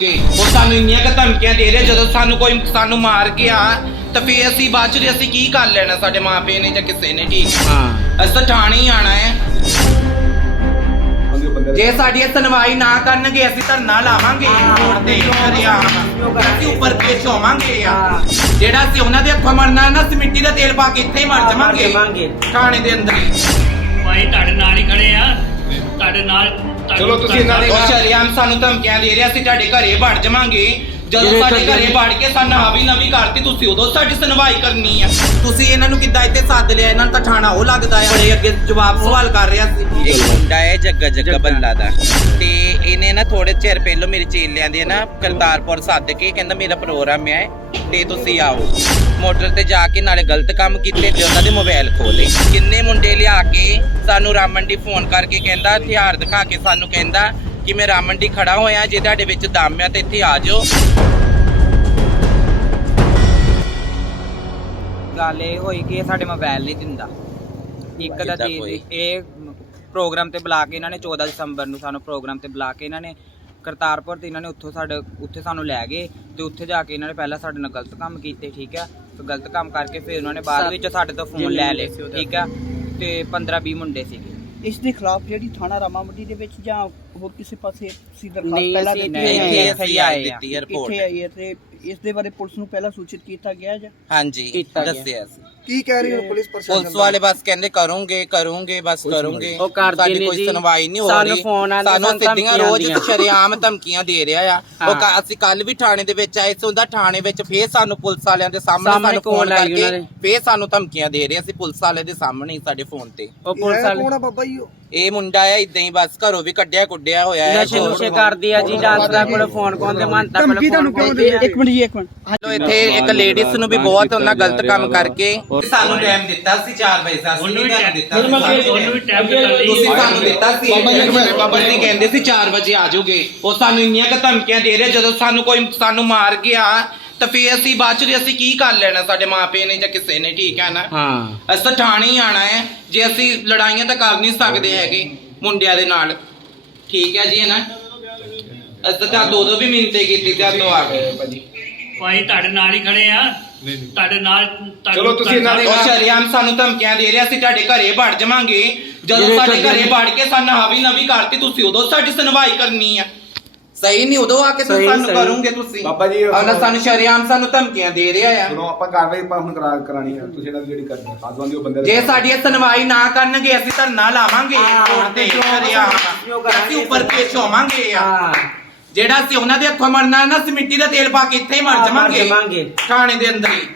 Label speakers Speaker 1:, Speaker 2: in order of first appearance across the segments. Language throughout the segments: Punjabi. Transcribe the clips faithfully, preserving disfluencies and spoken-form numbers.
Speaker 1: ਉਹ ਸਾਨੂੰ ਇੰਨੀਆਂ ਕ ਧਮਕੀਆਂ ਦੇ ਰਹੇ ਜਦੋਂ ਸਾਨੂੰ ਕੋਈ ਸਾਨੂੰ ਮਾਰ ਗਿਆ ਤਾਂ ਫੇਰ ਅਸੀਂ ਬਾਅਦ ਚ ਅਸੀਂ ਕੀ ਕਰ ਲੈਣਾ ਸਾਡੇ ਮਾਪੇ ਨੇ ਜਾਂ ਕਿਸੇ ਨੇ। ਠੀਕ ਹਾਂ ਅਸੀਂ ਤਾਂ ਥਾਣੇ ਹੀ ਆਣਾ ਹੈ। ਜੇ ਸਾਡੀ ਸੁਣਵਾਈ ਨਾ ਕਰਨਗੇ ਅਸੀਂ ਧਰਨਾ ਲਾਵਾਂਗੇ ਕੋਰਟ ਤੇ ਅਸੀਂ ਉੱਪਰ ਪੇਸ਼ ਹੋਵਾਂਗੇ। ਜਿਹੜਾ ਅਸੀਂ ਉਹਨਾਂ ਦੇ ਹੱਥੋਂ ਮਰਨਾ ਨਾ ਅਸੀਂ ਮਿੱਟੀ ਦਾ ਤੇਲ ਪਾ ਕੇ ਇੱਥੇ ਹੀ ਮਰ ਜਾਵਾਂਗੇ ਥਾਣੇ ਦੇ ਅੰਦਰ ਹੀ।
Speaker 2: ਭਾਈ ਤੁਹਾਡੇ ਨਾਲ ਹੀ ਖੜੇ ਆ ਤੁਹਾਡੇ ਨਾਲ।
Speaker 3: ਚਲੋ ਤੁਸੀਂ ਇਹਨਾਂ ਦੇ
Speaker 1: ਸ਼ਰਿਆਮ ਸਾਨੂੰ ਧਮਕੀਆਂ ਦੇ ਰਹੇ ਅਸੀਂ ਤੁਹਾਡੇ ਘਰੇ ਵੜ ਜਾਵਾਂਗੇ। ਜਦੋਂ ਸਾਡੇ ਘਰੇ ਵੜ ਕੇ ਸਾਨੂੰ ਹਾਵੀ ਨਵੀਂ ਕਰਤੀ ਤੁਸੀਂ ਉਦੋਂ ਸਾਡੀ ਸੁਣਵਾਈ ਕਰਨੀ ਆ। ਤੁਸੀਂ ਇਹਨਾਂ ਨੂੰ ਕਿੱਦਾਂ ਇੱਥੇ ਸੱਦ ਲਿਆ? ਇਹਨਾਂ ਨੂੰ ਤਾਂ ਥਾਣਾ ਉਹ ਲੱਗਦਾ ਹੈ। ਬੜੇ ਅੱਗੇ ਜਵਾਬ ਸਵਾਲ ਕਰ ਰਿਹਾ ਸੀ।
Speaker 4: ਇੱਕ ਮੁੰਡਾ ਹੈ ਜੱਗਾ ਜੱਗਾ ਬੱਲਾ ਦਾ ਤੇ ਇਹਨੇ ਨਾ ਥੋੜੇ ਚਿਰ ਪਹਿਲਾਂ ਮੇਰੇ ਚੇਲਿਆਂ ਦੇ ਨਾ ਕਰਤਾਰਪੁਰ ਸੱਦ ਕੇ ਕਹਿੰਦਾ ਮੇਰਾ ਪ੍ਰੋਗਰਾਮ ਹੈ ਤੇ ਤੁਸੀਂ ਆਓ। ਮੋਟਰ ਤੇ ਜਾ ਕੇ ਨਾਲੇ ਗਲਤ ਕੰਮ ਕੀਤੇ ਤੇ ਉਹਨਾਂ ਦੇ ਮੋਬਾਈਲ ਖੋਲੇ। ਕਿੰਨੇ ਮੁੰਡੇ ਲਿਆ ਕੇ ਸਾਨੂੰ ਰਾਮਮੰਡੀ ਫੋਨ ਕਰਕੇ ਕਹਿੰਦਾ ਹਥਿਆਰ ਦਿਖਾ ਕੇ ਸਾਨੂੰ ਕਹਿੰਦਾ ਕਿ ਮੈਂ ਰਾਮਮੰਡੀ ਖੜਾ ਹੋਇਆ ਜੇ ਤੁਹਾਡੇ ਵਿੱਚ ਦਮ ਆ ਤੇ ਇੱਥੇ ਆ ਜਾਓ।
Speaker 5: ਗੱਲ ਇਹ ਹੋਈ ਕਿ ਇਹ ਸਾਡੇ ਮੋਬਾਈਲ ਨਹੀਂ ਦਿੰਦਾ। ਇੱਕ ਦਾ ਚੀਜ਼ ਇਹ ਪ੍ਰੋਗਰਾਮ ਤੇ ਬੁਲਾ ਕੇ ਇਹਨਾਂ ਨੇ ਚੌਦਾਂ ਦਸੰਬਰ ਨੂੰ ਸਾਨੂੰ ਪ੍ਰੋਗਰਾਮ ਤੇ ਬੁਲਾ ਕੇ ਇਹਨਾਂ ਨੇ ਕਰਤਾਰਪੁਰ ਤੇ ਇਹਨਾਂ ਨੇ ਉੱਥੋਂ ਸਾਡੇ ਉੱਥੇ ਸਾਨੂੰ ਲੈ ਗਏ ਤੇ ਉੱਥੇ ਜਾ ਕੇ ਇਹਨਾਂ ਨੇ ਪਹਿਲਾਂ ਸਾਡੇ ਨਾਲ ਗਲਤ ਕੰਮ ਕੀਤੇ। ਠੀਕ ਆ ਤੇ ਗਲਤ ਕੰਮ ਕਰਕੇ ਫਿਰ ਉਹਨਾਂ ਨੇ ਬਾਅਦ ਵਿੱਚ ਸਾਡੇ ਤੋਂ ਫੋਨ ਲੈ ਲਏ। ਠੀਕ ਆ ਤੇ ਪੰਦਰਾਂ ਵੀਹ ਮੁੰਡੇ ਸੀਗੇ।
Speaker 6: ਇਸ ਦੇ ਖਿਲਾਫ ਜਿਹੜੀ ਥਾਣਾ ਰਾਮਾਮੰਡੀ ਦੇ ਵਿੱਚ ਜਾਂ ਹੋਰ ਕਿਸੇ ਪਾਸੇ ਸੀ ਦਰਖਾਸਤ
Speaker 5: ਨਹੀਂ
Speaker 6: ਪਹਿਲਾਂ
Speaker 5: ਅਸੀਂ
Speaker 6: ਦਿੱਤੀ ਹੈ?
Speaker 5: ਇੱਥੇ
Speaker 4: ਇੱਥੇ
Speaker 5: ਅਸੀਂ ਆਏ ਆ।
Speaker 4: ਦਿੱਤੀ ਰਿਪੋਰਟ
Speaker 6: ਇੱਥੇ ਆਈ ਹੈ ਤੇ ਇਸ ਦੇ ਬਾਰੇ ਪੁਲਿਸ ਨੂੰ ਪਹਿਲਾਂ ਸੂਚਿਤ ਕੀਤਾ ਗਿਆ ਜਾਂ
Speaker 4: ਹਾਂਜੀ
Speaker 5: ਕੀਤਾ ਗਿਆ।
Speaker 4: ਦੱਸਿਆ ਸੀ।
Speaker 6: ਕੀ ਕਹਿ ਰਹੀ ਹੈ ਪੁਲਿਸ
Speaker 4: ਪੁਲਿਸ ਵਾਲੇ ਬਸ ਕਹਿੰਦੇ ਕਰੂੰਗੇ ਕਰੂੰਗੇ ਬਸ ਕਰੂੰਗੇ।
Speaker 5: ਉਹ ਕਰਦੇ
Speaker 4: ਸਾਡੀ
Speaker 5: ਨੀ
Speaker 4: ਕੋਈ
Speaker 5: ਜੀ।
Speaker 4: ਸੁਣਵਾਈ ਨਹੀਂ ਹੋ
Speaker 5: ਸਾਨੂੰ
Speaker 4: ਰਹੀ।
Speaker 5: ਫੋਨ ਆਉਂਦੇ,
Speaker 4: ਸਾਨੂੰ
Speaker 5: ਸਾਨੂੰ
Speaker 4: ਸਿੱਧੀਆਂ
Speaker 5: ਧਮਕੀਆਂ
Speaker 4: ਰੋਜ਼
Speaker 5: ਆਉਂਦੀਆਂ।
Speaker 4: ਸ਼ਰੇਆਮ ਧਮਕੀਆਂ ਦੇ ਰਿਹਾ ਆ। ਉਹ ਕ- ਅਸੀਂ ਕੱਲ ਵੀ ਥਾਣੇ ਦੇ ਵਿੱਚ ਆਏ ਸੀ। ਉਹਦਾ ਥਾਣੇ ਵਿੱਚ ਫੇਰ ਸਾਨੂੰ ਪੁਲਿਸ ਵਾਲਿਆਂ ਦੇ ਸਾਹਮਣੇ
Speaker 5: ਸਾਹਮਣੇ
Speaker 4: ਸਾਨੂੰ
Speaker 5: call
Speaker 4: ਫੋਨ
Speaker 5: ਆਈ ਉਹਨਾਂ
Speaker 4: ਕਰਕੇ
Speaker 5: ਦੇ।
Speaker 4: ਫੇਰ ਸਾਨੂੰ ਧਮਕੀਆਂ ਦੇ ਰਹੇ ਸੀ ਪੁਲਿਸ ਵਾਲੇ ਦੇ ਸਾਹਮਣੇ ਹੀ ਸਾਡੇ ਫੋਨ ਤੇ।
Speaker 5: ਉਹ ਪੁਲਿਸ ਵਾਲੇ
Speaker 6: ਕੌਣ ਆ ਬਾਬਾ ਜੀ?
Speaker 4: ਇਹ ਮੁੰਡਾ ਆ ਇਦਾਂ ਹੀ ਬਸ ਘਰੋਂ ਵੀ ਕੱਢਿਆ ਕੁੱਡਿਆ ਹੋਇਆ ਹੈ।
Speaker 5: ਨਸ਼ੇ ਨੁਸ਼ੇ ਕਰਦੀ ਆ ਜੀ। ਡਾਂਸਰਾਂ ਕੋਲ ਫੋਨ ਕੋਂਦੇ ਮੰਨਤਾ ਕੋਲ ਫੋਨ ਕੋਂਦੇ ਆ।
Speaker 6: ਇੱਕ ਮਿੰਟ ਜੀ ਇੱਕ ਮਿੰਟ
Speaker 4: ਚਲੋ ਇੱਥੇ ਇੱਕ ਲੇਡੀਜ਼ ਨੂੰ ਵੀ ਬਹੁਤ ਉਹਨਾਂ ਗਲਤ ਕੰਮ ਕਰਕੇ
Speaker 1: ਸਾਨੂੰ ਟਾਈਮ ਦਿੱਤਾ ਸੀ ਚਾਰ ਵਜੇ ਦਾ।
Speaker 2: ਉਹਨੂੰ ਵੀ
Speaker 1: ਟਾਈਮ ਦਿੱਤਾ ਸੀ
Speaker 2: ਉਹਨੂੰ ਵੀ ਟਾਈਮ ਦਿੱਤਾ ਸੀ।
Speaker 1: ਤੁਸੀਂ ਸਾਨੂੰ ਦਿੱਤਾ ਸੀ। ਤੁਸੀਂ ਕਹਿੰਦੇ ਸੀ ਚਾਰ ਵਜੇ ਆ ਜਾਓਗੇ। ਉਹ ਸਾਨੂੰ ਇੰਨੀਆਂ ਕ ਧਮਕੀਆਂ ਦੇ ਰਹੇ ਜਦੋਂ ਸਾਨੂੰ ਕੋਈ ਸਾਨੂੰ ਮਾਰ ਗਿਆ ਤਾਂ ਫੇਰ ਅਸੀਂ ਬਾਅਦ ਚ ਅਸੀਂ ਕੀ ਕਰ ਲੈਣਾ ਸਾਡੇ ਮਾਪੇ ਨੇ ਜਾਂ ਕਿਸੇ ਨੇ। ਠੀਕ ਹੈ ਨਾ
Speaker 5: ਹਾਂ
Speaker 1: ਅਸੀਂ ਤਾਂ ਥਾਣੇ ਹੀ ਆਣਾ ਹੈ। ਜੇ ਅਸੀਂ ਲੜਾਈਆਂ ਤਾਂ ਕਰ ਨਹੀਂ ਸਕਦੇ ਹੈਗੇ ਮੁੰਡਿਆਂ ਦੇ ਨਾਲ। ਠੀਕ ਹੈ ਜੀ ਹੈ ਨਾ। ਅਸੀਂ ਤਾਂ ਦੋ ਦੋ ਵੀ ਮਿੰਤੇ ਕੀਤੀ ਤੇ ਤੋਂ ਆ ਗਏ ਭਾਜੀ।
Speaker 2: ਭਾਈ ਤੁਹਾਡੇ ਨਾਲ ਹੀ ਖੜੇ ਆ ਤੁਹਾਡੇ ਨਾਲ।
Speaker 3: ਚਲੋ ਤੁਸੀਂ ਇਹਨਾਂ ਦੇ
Speaker 1: ਉਹ ਸ਼ਰਿਆਮ ਸਾਨੂੰ ਧਮਕੀਆਂ ਦੇ ਰਹੇ ਅਸੀਂ ਤੁਹਾਡੇ ਘਰੇ ਵੜ ਜਾਵਾਂਗੇ। ਜਦੋਂ ਸਾਡੇ ਘਰੇ ਵੜ ਕੇ ਸਾਨੂੰ ਹਾਵੀ ਨਵੀਂ ਕਰਤੀ ਤੁਸੀਂ ਉਦੋਂ ਸਾਡੀ ਸੁਣਵਾਈ ਕਰਨੀ ਆ। ਸਹੀ ਨਹੀਂ ਉਦੋਂ ਆ ਕੇ ਤੁਸੀਂ ਸਾਨੂੰ ਕਰੋਗੇ ਤੁਸੀਂ।
Speaker 3: ਬਾਬਾ ਜੀ
Speaker 1: ਅਗਲਾ ਸਾਨੂੰ ਸ਼ਰਿਆਮ ਸਾਨੂੰ ਧਮਕੀਆਂ ਦੇ ਰਿਹਾ ਆ।
Speaker 3: ਸੁਣੋ ਆਪਾਂ ਕਾਰਵਾਈ ਆਪਾਂ ਹੁਣ ਕਰਾ ਕਰਾਣੀ ਹੈ। ਤੁਸੀਂ ਇਹਨਾਂ ਦੀ ਜਿਹੜੀ ਕਰਨੀ ਆਦਵਾਂ ਉਹ ਬੰਦੇ
Speaker 1: ਜੇ ਸਾਡੀ ਸੁਣਵਾਈ ਨਾ ਕਰਨਗੇ ਅਸੀਂ ਧਰਨਾ ਲਾਵਾਂਗੇ ਕੋਰਟ ਤੇ ਸ਼ਰਿਆਮ ਅਸੀਂ ਉੱਪਰ ਪੇਸ਼ ਹੋਵਾਂਗੇ। ਜਿਹੜਾ ਅਸੀਂ ਉਹਨਾਂ ਦੇ ਹੱਥੋਂ ਮਰਨਾ ਨਾ ਅਸੀਂ ਮਿੱਟੀ ਦਾ ਤੇਲ ਪਾ ਕੇ ਇੱਥੇ ਹੀ ਮਰ ਜਾਵਾਂਗੇ ਥਾਣੇ ਦੇ ਅੰਦਰ ਹੀ।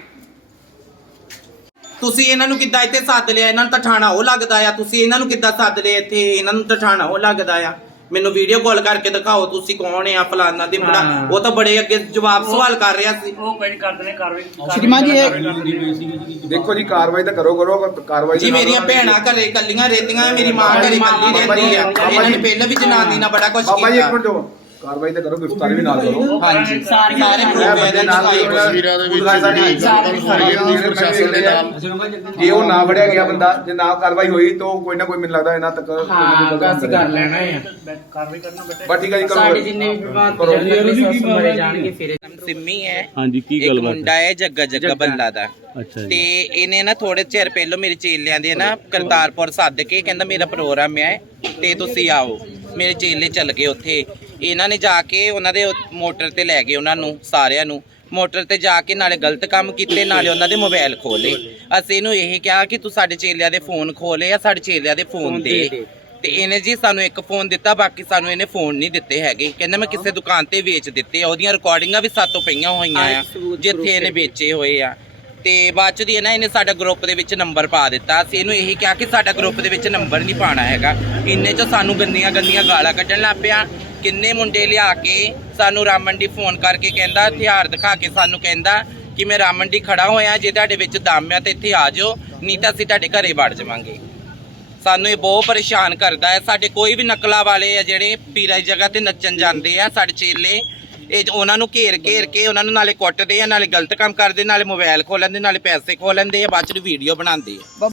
Speaker 1: ਤੁਸੀਂ ਇਹਨਾਂ ਨੂੰ ਕਿੱਦਾਂ ਇੱਥੇ ਸੱਦ ਲਿਆ? ਇਹਨਾਂ ਨੂੰ ਤਾਂ ਥਾਣਾ ਉਹ ਲੱਗਦਾ ਆ। ਤੁਸੀਂ ਇਹਨਾਂ ਨੂੰ ਕਿੱਦਾਂ ਸੱਦ ਲਿਆ ਇੱਥੇ? ਇਹਨਾਂ ਨੂੰ ਤਾਂ ਥਾਣਾ ਉਹ ਲੱਗਦਾ ਆ। ਮੈਨੂੰ ਵੀਡੀਓ ਕਾਲ ਕਰਕੇ ਦਿਖਾਓ ਤੁਸੀਂ ਕੌਣ ਆ ਫਲਾਨਾ ਦੀ ਬੜਾ। ਉਹ ਤਾਂ ਬੜੇ ਅੱਗੇ ਜਵਾਬ ਸਵਾਲ ਕਰ ਰਿਹਾ ਸੀ।
Speaker 2: ਉਹ ਕੋਈ ਕਰਦੇ ਨੇ ਕਾਰਵਾਈ।
Speaker 6: ਸ਼੍ਰੀਮਾਨ ਜੀ ਇਹ
Speaker 3: ਦੇਖੋ ਜੀ ਕਾਰਵਾਈ ਤਾਂ ਕਰੋ ਕਰੋ ਕਾਰਵਾਈ
Speaker 1: ਜੀ ਮੇਰੀਆਂ ਭੈਣਾਂ ਘਰੇ ਕੱਲੀਆਂ ਰਹਿੰਦੀਆਂ। ਮੇਰੀ ਮਾਂ ਘਰੇ ਕੱਲੀ ਰਹਿੰਦੀ ਆ। ਇਹਨਾਂ ਨੇ ਪਹਿਲਾਂ ਵੀ ਜਨਾਨੀ ਨਾਲ ਬੜਾ ਕੁਝ
Speaker 3: ਬਾਬਾ ਜੀ ਇੱਕ
Speaker 1: ਕੀਤਾ।
Speaker 3: ਮਿੰਟ ਦਿਓ। ਕਾਰਵਾਈ ਤਾਂ ਕਰੋ ਗ੍ਰਿਫਤਾਰੀ ਵੀ ਨਾਲ ਕਰੋ।
Speaker 1: ਹਾਂਜੀ ਸਾਰੇ
Speaker 3: ਇਹ
Speaker 1: ਪ੍ਰੂਫ
Speaker 3: ਬੰਦੇ ਨਾਲ
Speaker 7: ਤਸਵੀਰਾਂ ਦੇ ਵਿੱਚ ਪ੍ਰਸ਼ਾਸਨ ਦੇ ਨਾਲ
Speaker 3: ਜੇ ਉਹ ਨਾ ਫੜਿਆ ਗਿਆ ਬੰਦਾ ਜੇ ਨਾ ਕਾਰਵਾਈ ਹੋਈ ਤਾਂ ਕੋਈ ਨਾ ਕੋਈ ਮੈਨੂੰ ਲੱਗਦਾ ਇਹਨਾਂ ਤੱਕ
Speaker 5: ਅਸੀਂ ਕਰ ਲੈਣਾ ਹੈ।
Speaker 2: ਕਾਰਵਾਈ ਕਰਨਾ ਬੇਟੇ।
Speaker 3: ਬਸ ਠੀਕ ਹੈ ਜੀ ਕਰੋ।
Speaker 5: ਸਾਡੇ ਜਿੰਨੇ ਵੀ ਵਿਵਾਦ ਮਰੇ ਜਾਣਗੇ ਫਿਰ।
Speaker 4: ਸਿੰਮੀ ਹੈ
Speaker 7: ਹਾਂਜੀ ਕੀ
Speaker 4: ਇੱਕ
Speaker 7: ਗੱਲ
Speaker 4: ਮੁੰਡਾ ਹੈ ਜੱਗਾ ਜੱਗਾ ਬੱਲਾ ਦਾ
Speaker 7: ਅੱਛਾ ਜੀ।
Speaker 4: ਤੇ ਇਹਨੇ ਨਾ ਥੋੜੇ ਚਿਰ ਪਹਿਲਾਂ ਮੇਰੇ ਚੇਲਿਆਂ ਦੇ ਨਾ ਕਰਤਾਰਪੁਰ ਸੱਦ ਕੇ ਕਹਿੰਦਾ ਮੇਰਾ ਪ੍ਰੋਗਰਾਮ ਹੈ ਤੇ ਤੁਸੀਂ ਆਓ। ਮੇਰੇ ਚੇਲੇ ਚੱਲ ਗਏ ਉੱਥੇ। ਇਹਨਾਂ ਨੇ ਜਾ ਕੇ ਉਹਨਾਂ ਦੇ ਮੋਟਰ ਤੇ ਲੈ ਗਏ ਉਹਨਾਂ ਨੂੰ ਸਾਰਿਆਂ ਨੂੰ। ਮੋਟਰ ਤੇ ਜਾ ਕੇ ਨਾਲੇ ਗਲਤ ਕੰਮ ਕੀਤੇ ਨਾਲੇ ਉਹਨਾਂ ਦੇ ਮੋਬਾਈਲ ਖੋਲੇ। ਅਸੀਂ ਇਹਨੂੰ ਇਹ ਕਿਹਾ ਕਿ ਤੂੰ ਸਾਡੇ ਚੇਲਿਆਂ ਦੇ ਫੋਨ ਖੋਲੇ ਆ ਸਾਡੇ ਚੇਲਿਆਂ ਦੇ ਫੋਨ ਦੇ। ਤੇ ਇਹਨੇ ਜੀ ਸਾਨੂੰ ਇੱਕ ਫੋਨ ਦਿੱਤਾ ਬਾਕੀ ਸਾਨੂੰ ਇਹਨੇ ਫੋਨ ਨਹੀਂ ਦਿੱਤੇ ਹੈਗੇ। ਕਹਿੰਦਾ ਮੈਂ ਕਿਸੇ ਦੁਕਾਨ ਤੇ ਵੇਚ ਦਿੱਤੇ ਆ। ਉਹਦੀਆਂ ਰਿਕਾਰਡਿੰਗਾਂ ਵੀ ਸਾਤੋਂ ਪਈਆਂ ਹੋਈਆਂ ਆ ਜਿੱਥੇ ਇਹਨੇ ਵੇਚੇ ਹੋਏ ਆ। ਤੇ ਬਾਅਦ ਚ ਦੀ ਨਾ ਇਹਨੇ ਸਾਡਾ ਗਰੁੱਪ ਦੇ ਵਿੱਚ ਨੰਬਰ ਪਾ ਦਿੱਤਾ। ਅਸੀਂ ਇਹਨੂੰ ਇਹੀ ਕਿਹਾ ਕਿ ਸਾਡਾ ਗਰੁੱਪ ਦੇ ਵਿੱਚ ਨੰਬਰ ਨਹੀਂ ਪਾਉਣਾ ਹੈਗਾ। ਇੰਨੇ ਚ ਸਾਨੂੰ ਗੰਦੀਆਂ ਗੰਦੀਆਂ ਗਾਲਾਂ ਕੱਢਣ ਲੱਗ ਪਿਆ। ਕਿੰਨੇ ਮੁੰਡੇ ਲਿਆ ਕੇ ਸਾਨੂੰ ਰਾਮਮੰਡੀ ਫੋਨ ਕਰਕੇ ਕਹਿੰਦਾ ਹਥਿਆਰ ਦਿਖਾ ਕੇ ਸਾਨੂੰ ਕਹਿੰਦਾ ਕਿ ਮੈਂ ਰਾਮਮੰਡੀ ਖੜਾ ਹੋਇਆ ਜੇ ਤੁਹਾਡੇ ਵਿੱਚ ਦਮ ਆ ਤੇ ਇੱਥੇ ਆ ਜਾਓ ਨਹੀਂ ਤਾਂ ਅਸੀਂ ਤੁਹਾਡੇ ਘਰੇ ਵੜ ਜਾਵਾਂਗੇ। ਸਾਨੂੰ ਇਹ ਬਹੁਤ ਪਰੇਸ਼ਾਨ ਕਰਦਾ ਹੈ। ਸਾਡੇ ਕੋਈ ਵੀ ਨਕਲਾਂ ਵਾਲੇ ਆ ਜਿਹੜੇ ਪੀਰਾਂ ਦੀ ਜਗ੍ਹਾ ਤੇ ਨੱਚਣ ਜਾਂਦੇ ਆ ਸਾਡੇ ਚੇਲੇ ਇਹ ਉਹਨਾਂ ਨੂੰ ਘੇਰ ਘੇਰ ਕੇ ਉਹਨਾਂ ਨੂੰ ਨਾਲੇ ਕੁੱਟਦੇ ਆ ਨਾਲੇ ਗਲਤ ਕੰਮ ਕਰਦੇ ਨਾਲੇ ਮੋਬਾਈਲ ਖੋਹ ਲੈਂਦੇ ਨਾਲੇ ਪੈਸੇ ਖੋਹ ਲੈਂਦੇ ਆ ਬਾਅਦ ਚ ਵੀਡੀਓ ਬਣਾਉਂਦੇ ਆ।